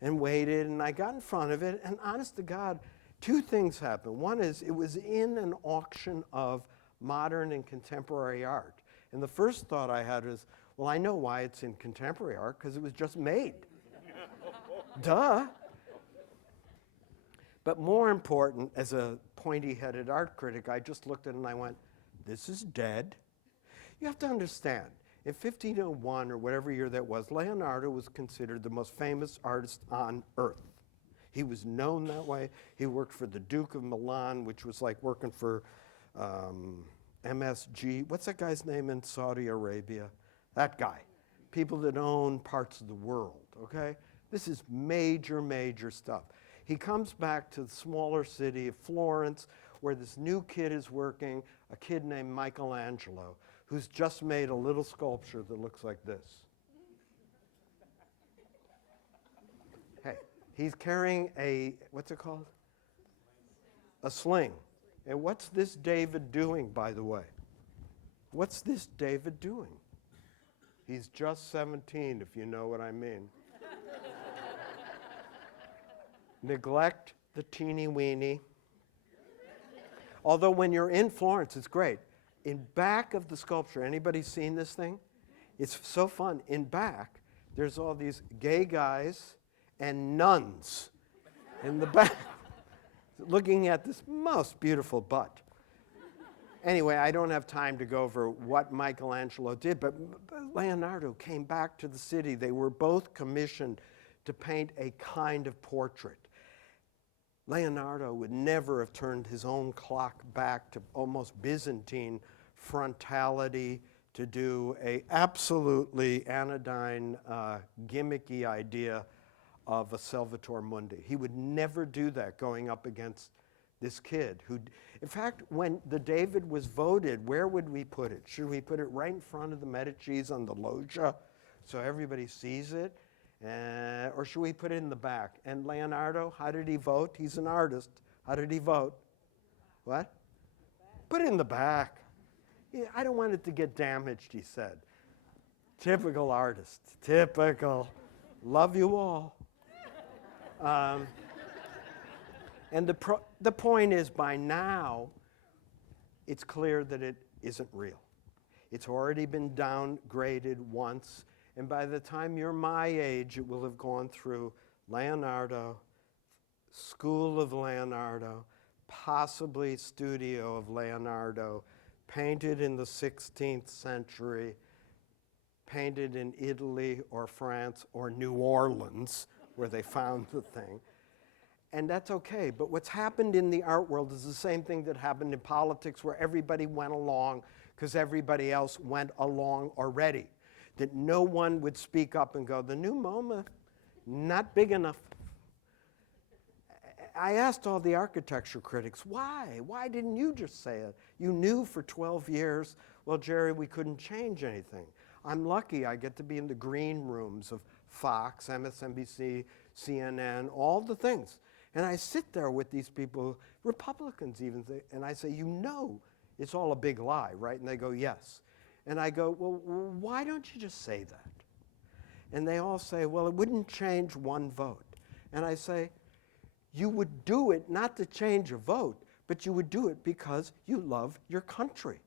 and waited, and I got in front of it, and honest to God, two things happened. One is it was in an auction of modern and contemporary art. And the first thought I had was, well, I know why it's in contemporary art, because it was just made. Duh. But more important, as a pointy-headed art critic, I just looked at it and I went, this is dead. You have to understand, in 1501 or whatever year that was, Leonardo was considered the most famous artist on earth. He was known that way. He worked for the Duke of Milan, which was like working for MSG. What's that guy's name in Saudi Arabia? That guy. People that own parts of the world, okay? This is major, major stuff. He comes back to the smaller city of Florence, where this new kid is working, a kid named Michelangelo, who's just made a little sculpture that looks like this. Hey, he's carrying a, what's it called? A sling. And what's this David doing, by the way? What's this David doing? He's just 17, if you know what I mean. Neglect the teeny weeny. Although when you're in Florence, it's great. In back of the sculpture, anybody seen this thing? It's so fun. In back, there's all these gay guys and nuns in the back looking at this most beautiful butt. Anyway, I don't have time to go over what Michelangelo did, but Leonardo came back to the city. They were both commissioned to paint a kind of portrait. Leonardo would never have turned his own clock back to almost Byzantine frontality to do a absolutely anodyne, gimmicky idea of a Salvator Mundi. He would never do that going up against this kid who, in fact, when the David was voted, where would we put it? Should we put it right in front of the Medicis on the loggia so everybody sees it? Or should we put it in the back? And Leonardo, how did he vote? He's an artist. How did he vote? What? Put it in the back. Yeah, I don't want it to get damaged, he said. Typical artist. Typical. Love you all. And the point is, by now, it's clear that it isn't real. It's already been downgraded once, and by the time you're my age, it will have gone through Leonardo, School of Leonardo, possibly Studio of Leonardo, painted in the 16th century, painted in Italy or France or New Orleans, where they found the thing. And that's okay, but what's happened in the art world is the same thing that happened in politics, where everybody went along because everybody else went along already. That no one would speak up and go, the new MoMA, not big enough. I asked all the architecture critics, why? Why didn't you just say it? You knew for 12 years. Well, Jerry, we couldn't change anything. I'm lucky I get to be in the green rooms of Fox, MSNBC, CNN, all the things. And I sit there with these people, Republicans even, and I say, you know it's all a big lie, right? And they go, yes. And I go, well, why don't you just say that? And they all say, well, it wouldn't change one vote. And I say, you would do it not to change a vote, but you would do it because you love your country.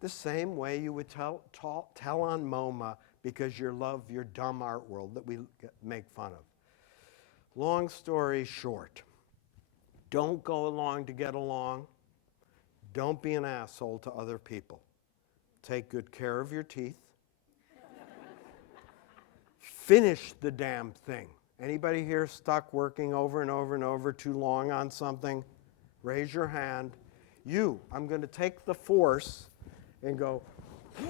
The same way you would tell on MoMA because you love your dumb art world that we make fun of. Long story short, don't go along to get along. Don't be an asshole to other people. Take good care of your teeth. Finish the damn thing. Anybody here stuck working over and over and over too long on something? Raise your hand. I'm going to take the force and go,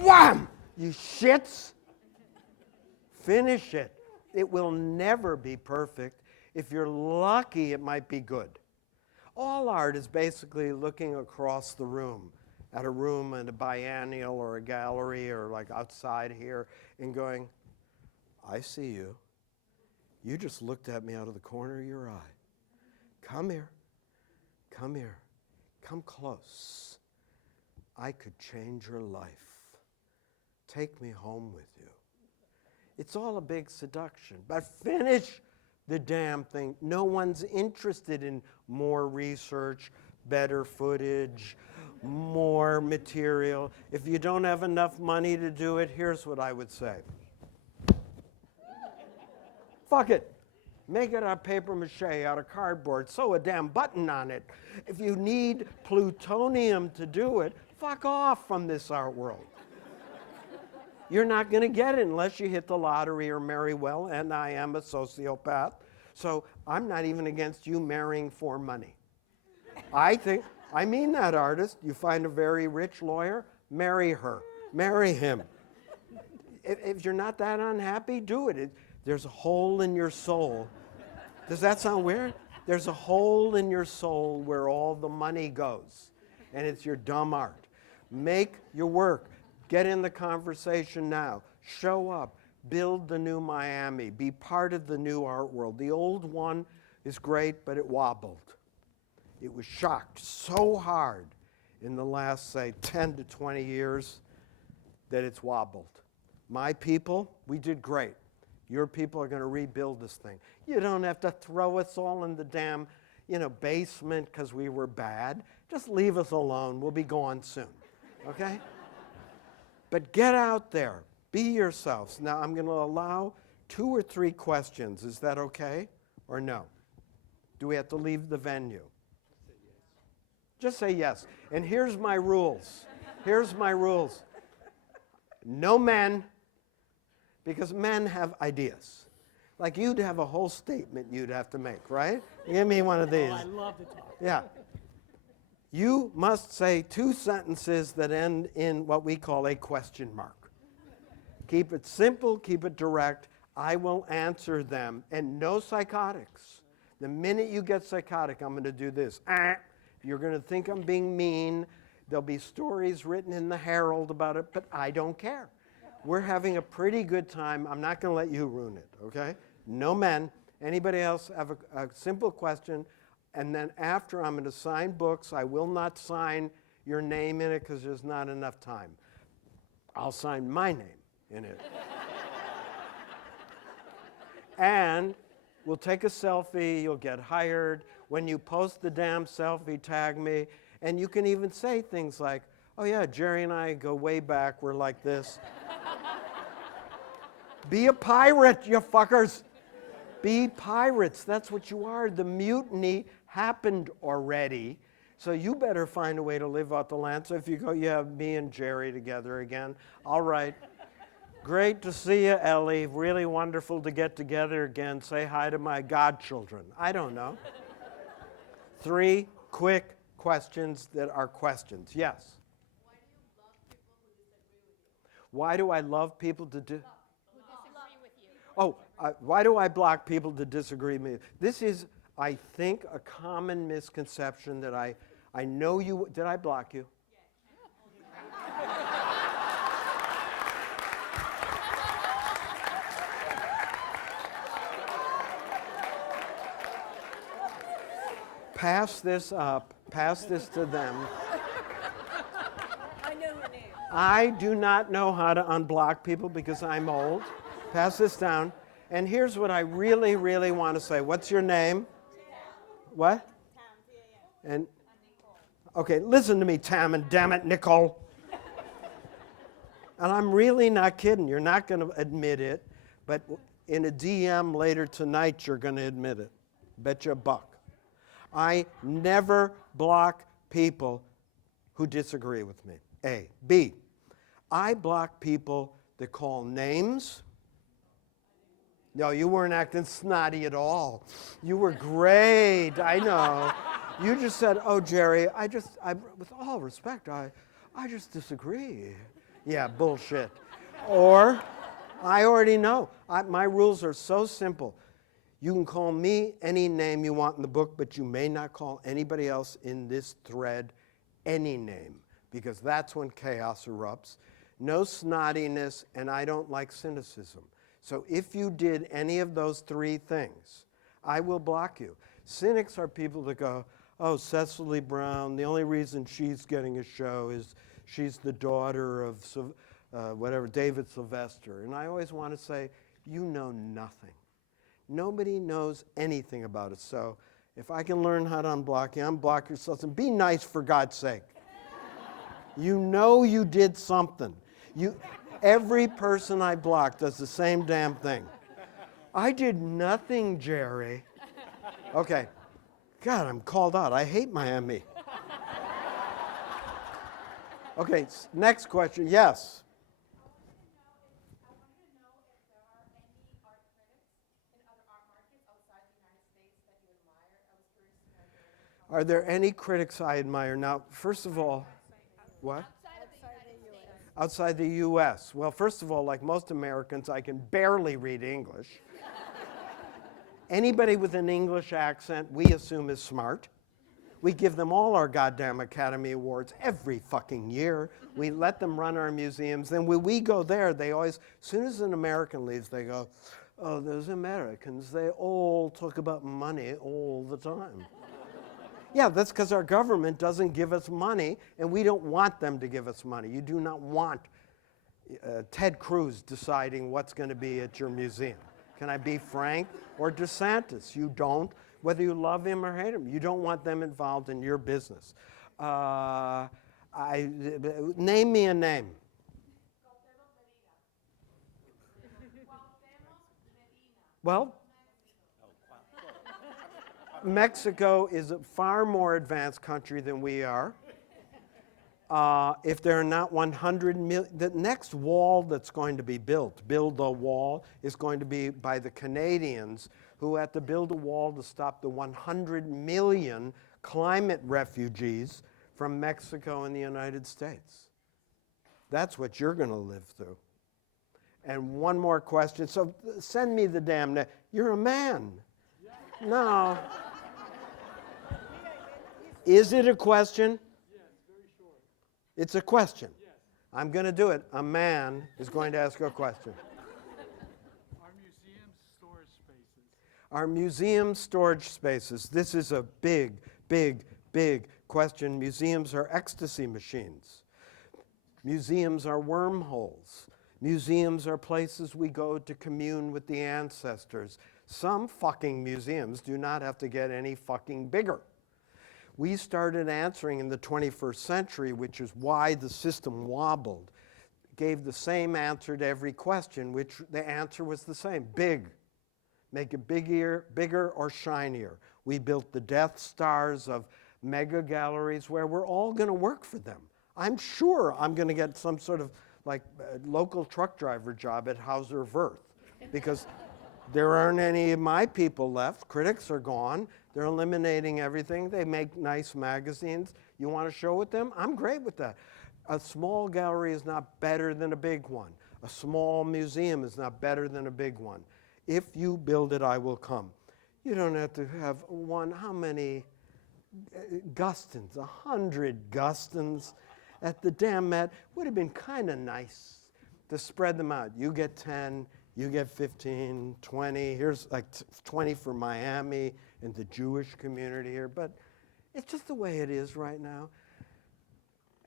wham! You shits! Finish it. It will never be perfect. If you're lucky, it might be good. All art is basically looking across the room at a room in a biennial or a gallery or like outside here and going, I see you. You just looked at me out of the corner of your eye. Come here. Come here. Come close. I could change your life. Take me home with you. It's all a big seduction, but finish the damn thing. No one's interested in more research, better footage, more material. If you don't have enough money to do it, here's what I would say. Fuck it. Make it out of paper mache, out of cardboard, sew a damn button on it. If you need plutonium to do it, fuck off from this art world. You're not going to get it unless you hit the lottery or marry well, and I am a sociopath. So I'm not even against you marrying for money. I mean that, artist. You find a very rich lawyer, marry her, marry him. If you're not that unhappy, do it. There's a hole in your soul. Does that sound weird? There's a hole in your soul where all the money goes, and it's your dumb art. Make your work. Get in the conversation now. Show up. Build the new Miami. Be part of the new art world. The old one is great, but it wobbled. It was shocked so hard in the last, say, 10 to 20 years that it's wobbled. My people, we did great. Your people are going to rebuild this thing. You don't have to throw us all in the damn, basement because we were bad. Just leave us alone. We'll be gone soon. Okay? But get out there. Be yourselves. Now, I'm going to allow 2 or 3 questions. Is that okay or no? Do we have to leave the venue? Just say yes. And here's my rules. Here's my rules. No men, because men have ideas. Like you'd have a whole statement you'd have to make, right? Give me one of these. Oh, I love to talk. Yeah. You must say 2 sentences that end in what we call a question mark. Keep it simple, keep it direct. I will answer them, and no psychotics. The minute you get psychotic, I'm going to do this. You're going to think I'm being mean. There'll be stories written in the Herald about it, but I don't care. We're having a pretty good time. I'm not going to let you ruin it, okay? No men. Anybody else have a simple question? And then after, I'm going to sign books. I will not sign your name in it because there's not enough time. I'll sign my name in it. And we'll take a selfie. You'll get hired. When you post the damn selfie, tag me. And you can even say things like, Oh yeah, Jerry and I go way back. We're like this. Be a pirate, you fuckers. Be pirates. That's what you are. The mutiny happened already. So you better find a way to live off the land. So if you go, you have me and Jerry together again. All right. Great to see you, Ellie. Really wonderful to get together again. Say hi to my godchildren. I don't know. 3 quick questions that are questions. Yes? Why do I love people to do? Who disagree with you? Oh, why do I block people to disagree with me? This is, I think, a common misconception that I know you. Did I block you? Pass this up. Pass this to them. I know her name. I do not know how to unblock people because I'm old. Pass this down. And here's what I really, really want to say. What's your name? What? Tam, T-A-M. And okay, listen to me, Tam, and damn it, Nicole. And I'm really not kidding. You're not going to admit it, but in a DM later tonight, you're going to admit it. Bet you $1. I never block people who disagree with me. A. B. I block people that call names. No, you weren't acting snotty at all. You were great. I know. You just said, "Oh, Jerry, with all respect, I just disagree." Yeah, bullshit. Or, I already know. My rules are so simple. You can call me any name you want in the book, but you may not call anybody else in this thread any name, because that's when chaos erupts. No snottiness, and I don't like cynicism. So if you did any of those 3 things, I will block you. Cynics are people that go, "Oh, Cecily Brown, the only reason she's getting a show is she's the daughter of David Sylvester." And I always want to say, you know nothing. Nobody knows anything about it. So if I can learn how to unblock you, unblock yourself, and be nice for God's sake. You know you did something. Every person I block does the same damn thing. I did nothing, Jerry. Okay. God, I'm called out. I hate Miami. Okay, next question. Yes. Are there any critics I admire? Now, first of all, what? Outside the U.S. Well, first of all, like most Americans, I can barely read English. Anybody with an English accent, we assume is smart. We give them all our goddamn Academy Awards every fucking year. We let them run our museums. Then when we go there, they always, as soon as an American leaves, they go, "Oh, those Americans, they all talk about money all the time." Yeah, that's because our government doesn't give us money, and we don't want them to give us money. You do not want Ted Cruz deciding what's going to be at your museum. Can I be frank? Or DeSantis. You don't, whether you love him or hate him. You don't want them involved in your business. Name me a name. Well, Mexico is a far more advanced country than we are. If there are not 100 million, the next wall that's going to be built, build a wall, is going to be by the Canadians, who have to build a wall to stop the 100 million climate refugees from Mexico and the United States. That's what you're going to live through. And one more question. So send me the damn You're a man. No. Is it a question? Yes, very short. It's a question. Yes. I'm going to do it. A man is going to ask a question. Our museum storage spaces. Our museum storage spaces. This is a big, big, big question. Museums are ecstasy machines. Museums are wormholes. Museums are places we go to commune with the ancestors. Some fucking museums do not have to get any fucking bigger. we started answering in the 21st century, which is why the system wobbled, gave the same answer to every question, which the answer was the same: big. Make it bigger or shinier. We built the Death Stars of mega galleries where we're all going to work for them. I'm sure I'm going to get some sort of like local truck driver job at Hauser Wirth, because there aren't any of my people left. Critics are gone. They're eliminating everything. They make nice magazines. You want to show with them? I'm great with that. A small gallery is not better than a big one. A small museum is not better than a big one. If you build it, I will come. You don't have to have one, how many Gustons? 100 Gustons at the damn Met. Would have been kind of nice to spread them out. You get 10, you get 15, 20. Here's like 20 for Miami and the Jewish community here. But it's just the way it is right now.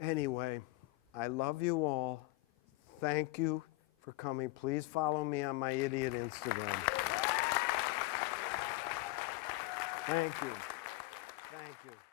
Anyway, I love you all. Thank you for coming. Please follow me on my idiot Instagram. Thank you. Thank you.